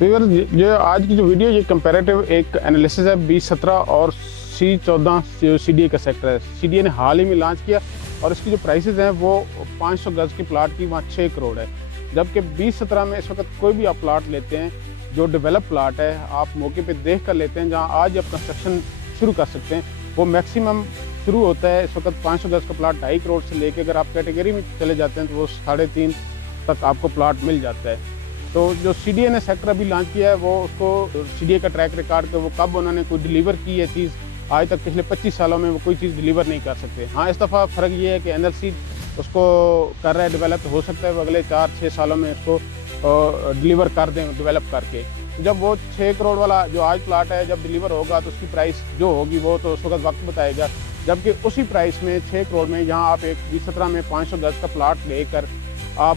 तो यार ये आज की जो वीडियो ये कंपैरेटिव एक एनालिसिस है 2017 और C14 जो CDA का सेक्टर है। CDA ने हाल ही में लॉन्च किया और इसकी जो प्राइसेस हैं वो 500 गज की प्लाट की वहाँ 6 करोड़ है, जबकि 2017 में इस वक्त कोई भी आप प्लाट लेते हैं जो डेवलप प्लाट है, आप मौके पे देख कर लेते हैं, जहाँ आज आप कंस्ट्रक्शन शुरू कर सकते हैं, वो मैक्सिमम शुरू होता है इस वक्त 500 गज का प्लाट 2.5 करोड़ से लेके अगर आप कैटेगरी में चले जाते हैं तो वो 3.5 तक आपको प्लाट मिल जाता है। तो जो CDA ने सेक्टर अभी लॉन्च किया है वो उसको CDA का ट्रैक रिकॉर्ड वो कब उन्होंने कोई डिलीवर की है चीज़, आज तक पिछले 25 सालों में वो कोई चीज़ डिलीवर नहीं कर सकते। हाँ, इस दफ़ा फ़र्क ये है कि NLC उसको कर रहा है डेवलप, हो सकता है वो अगले 4-6 सालों में उसको डिलीवर कर दें डेवलप करके। जब वो 6 करोड़ वाला जो आज प्लाट है जब डिलीवर होगा तो उसकी प्राइस जो होगी वो तो उस वक्त बताएगा, जबकि उसी प्राइस में 6 करोड़ में यहाँ आप एक 2017 में 500 गज का प्लाट लेकर आप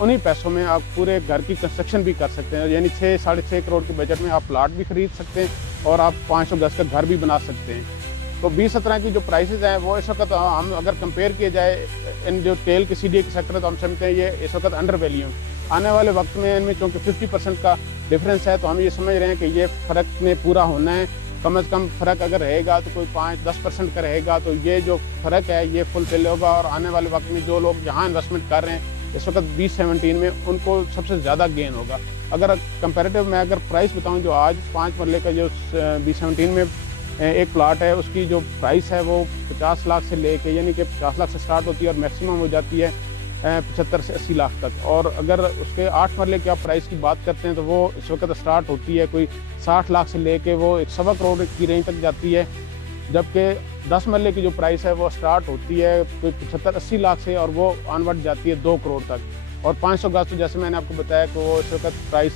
उन्हीं पैसों में आप पूरे घर की कंस्ट्रक्शन भी कर सकते हैं, यानी 6-6.5 करोड़ के बजट में आप प्लाट भी खरीद सकते हैं और आप 500 गज का घर भी बना सकते हैं। तो 2017 की जो प्राइसेस हैं वो इस वक्त हम अगर कंपेयर किया जाए इन जो टेल के CDA के सेक्टर है तो हम समझते हैं ये इस वक्त अंडर वैल्यू। आने वाले वक्त में इनमें चूँकि 50% का डिफरेंस है तो हम ये समझ रहे हैं कि ये फ़र्क में पूरा होना है। कम से कम फ़र्क अगर रहेगा तो कोई 5-10% का रहेगा तो ये जो फ़र्क है ये फुलफिल होगा और आने वाले वक्त में जो लोग यहाँ इन्वेस्टमेंट कर रहे हैं इस वक्त 2017 में उनको सबसे ज़्यादा गेन होगा। अगर कंपैरेटिव मैं अगर प्राइस बताऊं जो आज 5 मरले का जो 2017 में एक प्लाट है उसकी जो प्राइस है वो 50 लाख से लेके यानी कि 50 लाख से स्टार्ट होती है और मैक्सिमम हो जाती है 75 से 80 लाख तक। और अगर उसके 8 मरले की आप प्राइस की बात करते हैं तो वो इस वक्त स्टार्ट होती है कोई 60 लाख से लेके वो 1.25 करोड़ की रेंज तक जाती है, जबकि 10 मरले की जो प्राइस है वो स्टार्ट होती है कोई 75-80 लाख से और वो ऑनवर्ड जाती है 2 करोड़ तक। और 500 गज तो जैसे मैंने आपको बताया कि वो इस वक्त प्राइस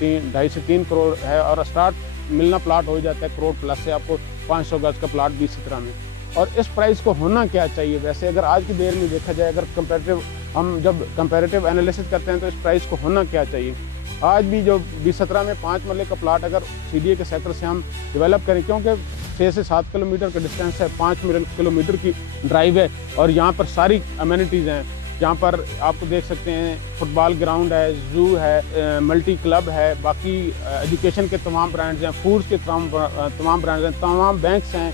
2.5 से 3 करोड़ है और स्टार्ट मिलना प्लाट हो जाता है करोड़ प्लस से आपको 500 गज का प्लाट 2017 में। और इस प्राइस को होना क्या चाहिए वैसे अगर आज की डेट में देखा जाए, अगर कंपैरेटिव हम जब कंपैरेटिव एनालिसिस करते हैं तो इस प्राइस को होना क्या चाहिए। आज भी जो 2017 में 5 मरले का प्लाट अगर CDA के सेक्टर से हम डेवलप करें, क्योंकि 6 से 7 किलोमीटर का डिस्टेंस है, 5 किलोमीटर की ड्राइव है और यहाँ पर सारी अमेनिटीज़ हैं, जहाँ पर आपको देख सकते हैं फुटबॉल ग्राउंड है, ज़ू है, मल्टी क्लब है, बाकी एजुकेशन के तमाम ब्रांड्स हैं, फूड्स के तमाम ब्रांड्स हैं, तमाम बैंक्स हैं,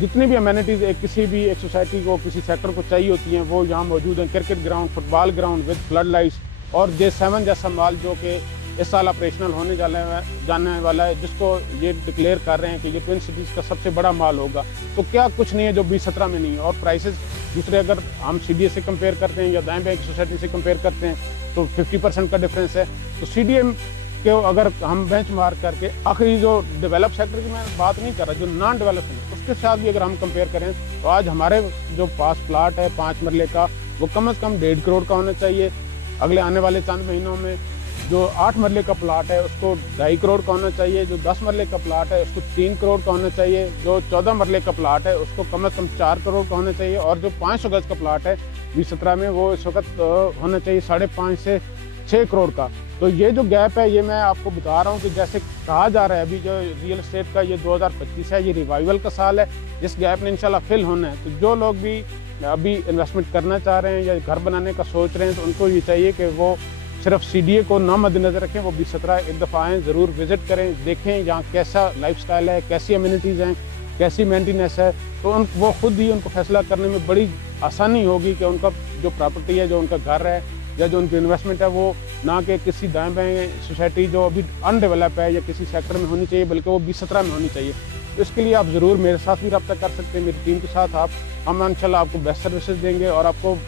जितनी भी अमेनिटीज़ किसी भी एक सोसाइटी को किसी सेक्टर को चाहिए होती हैं वो यहाँ मौजूद हैं। Cricket ground, football ground with flood lights और J7 जैसा माल जो कि इस साल ऑपरेशनल होने जाने वाला है, जिसको ये डिक्लेयर कर रहे हैं कि ये ट्विन सिटीज़ का सबसे बड़ा माल होगा। तो क्या कुछ नहीं है जो 2017 में नहीं है। और प्राइसेस दूसरे अगर हम CDA से कंपेयर करते हैं या दाएं बैंक सोसाइटी से कंपेयर करते हैं तो 50% का डिफरेंस है। तो CDA के अगर हम बेंच मार्क करके आखिरी जो डेवलप सेक्टर की मैं बात नहीं कर रहा, जो नॉन डेवलप है उसके साथ भी अगर हम कंपेयर करें तो आज हमारे जो पास प्लाट है 5 मरले का वो कम से कम 1.5 करोड़ का होना चाहिए। अगले आने वाले चंद महीनों में जो 8 मरले का प्लाट है उसको 2.5 करोड़ का होना चाहिए, जो 10 मरले का प्लाट है उसको 3 करोड़ का होना चाहिए, जो 14 मरले का प्लाट है उसको कम से कम 4 करोड़ का होना चाहिए और जो 500 गज का प्लाट है 2017 में वो इस वक्त होना चाहिए 5.5 से 6 करोड़ का। तो ये जो गैप है ये मैं आपको बता रहा हूँ कि जैसे कहा जा रहा है अभी जो रियल एस्टेट का ये 2025 है, ये रिवाइवल का साल है, जिस गैप ने इंशाल्लाह फिल होना है। तो जो लोग भी अभी इन्वेस्टमेंट करना चाह रहे हैं या घर बनाने का सोच रहे हैं तो उनको ये चाहिए कि वो सिर्फ CDA को ना मद्देनजर रखें, वो 2017 एक दफ़ा आएँ, ज़रूर विज़िट करें, देखें यहाँ कैसा लाइफस्टाइल है, कैसी अम्यूनिटीज़ हैं, कैसी मेंटेनेंस है, तो वो खुद ही उनको फैसला करने में बड़ी आसानी होगी कि उनका जो प्रॉपर्टी है, जो उनका घर है या जो उनकी इन्वेस्टमेंट है वो ना कि किसी दाएं बाएं सोसाइटी जो अभी अनडेवलप है या किसी सेक्टर में होनी चाहिए, बल्कि वो 2017 में होनी चाहिए। तो इसके लिए आप ज़रूर मेरे साथ भी रब्ता कर सकते हैं, मेरी टीम के साथ हम इंशाल्लाह आपको बेस्ट सर्विसेज देंगे और आपको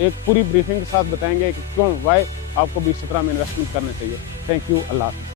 एक पूरी ब्रीफिंग के साथ बताएंगे कि क्यों वाई आपको 2017 में इन्वेस्टमेंट करना चाहिए। थैंक यू, अल्लाह हाफ़िज़।